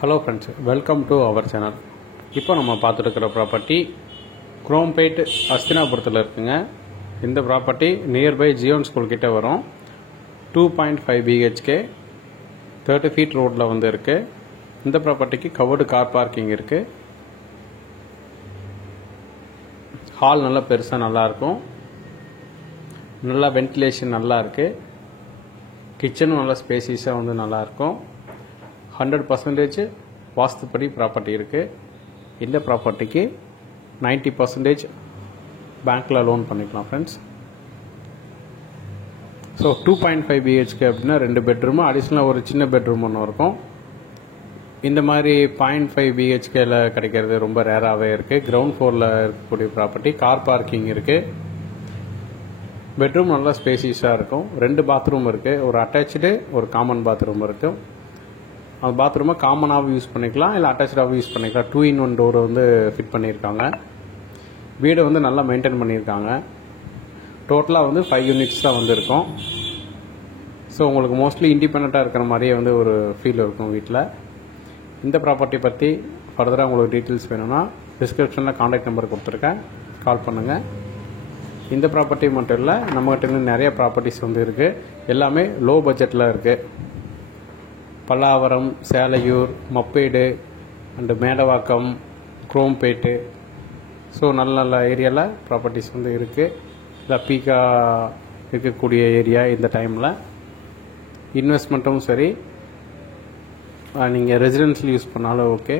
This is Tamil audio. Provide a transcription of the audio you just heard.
Hello friends, welcome to our channel. இப்போ நம்ம பார்த்துட்டு இருக்கிற ப்ராப்பர்ட்டி குரோம்பேட் அஸ்தினாபுரத்தில் இருக்குங்க. இந்த ப்ராப்பர்ட்டி நியர்பை ஜியோன் ஸ்கூல் கிட்டே வரும். 2.5 BHK 30 feet ரோட்டில் வந்து இருக்குது. இந்த ப்ராப்பர்ட்டிக்கு கவர்டு கார் பார்க்கிங் இருக்குது. ஹால் நல்லா பெருசாக நல்லாயிருக்கும். நல்லா வென்டிலேஷன் நல்லா இருக்குது. கிச்சனும் நல்லா ஸ்பேசியஸாக வந்து நல்லாயிருக்கும். 100% வாஸ்துப்படி ப்ராப்பர்ட்டி இருக்குது. இந்த ப்ராப்பர்ட்டிக்கு 90% பேங்க்கில் லோன் பண்ணிக்கலாம் ஃப்ரெண்ட்ஸ். ஸோ 2.5 BHK அப்படின்னா 2 பெட்ரூமு, அடிஷ்னலாக ஒரு சின்ன பெட்ரூம் ஒன்று இருக்கும். இந்த மாதிரி 0.5 BHKல கிடைக்கிறது ரொம்ப ரேராகவே இருக்குது. கிரவுண்ட் ஃப்ளோரில் இருக்கக்கூடிய ப்ராப்பர்ட்டி. கார் பார்க்கிங் இருக்குது. பெட்ரூம் நல்லா ஸ்பேசியஸாக இருக்கும். 2 பாத்ரூம் இருக்குது. ஒரு அட்டாச்சு, ஒரு காமன் பாத்ரூம் இருக்குது. அந்த பாத்ரூமை காமனாகவும் யூஸ் பண்ணிக்கலாம், இல்லை அட்டாச்சாகவும் யூஸ் பண்ணிக்கலாம். 2-in-1 டோர் வந்து ஃபிட் பண்ணியிருக்காங்க. வீடு வந்து நல்லா மெயின்டைன் பண்ணியிருக்காங்க. டோட்டலாக வந்து 5 யூனிட்ஸ் தான் வந்து இருக்கும். ஸோ உங்களுக்கு மோஸ்ட்லி இண்டிபெண்ட்டாக இருக்கிற மாதிரியே வந்து ஒரு ஃபீல் இருக்கும் வீட்டில். இந்த ப்ராப்பர்ட்டி பற்றி ஃபர்தராக உங்களுக்கு டீட்டெயில்ஸ் வேணும்னா டிஸ்கிரிப்ஷனில் கான்டாக்ட் நம்பர் கொடுத்துருக்கேன், கால் பண்ணுங்கள். இந்த ப்ராப்பர்ட்டி மட்டும் இல்லை, நம்மகிட்ட இன்னும் நிறைய ப்ராப்பர்ட்டிஸ் வந்து இருக்குது. எல்லாமே லோ பட்ஜெட்டில் இருக்குது. பல்லாவரம், சேலையூர், மப்பேடு அண்டு மேடவாக்கம், குரோம்பேட்டு, ஸோ நல்ல நல்ல ஏரியாவில் ப்ராப்பர்ட்டிஸ் வந்து இருக்குது. இல்லை பீக்காக இருக்கக்கூடிய ஏரியா. இந்த டைமில் இன்வெஸ்ட்மெண்ட்டும் சரி, நீங்கள் ரெசிடென்ஷியல் யூஸ் பண்ணாலும் ஓகே.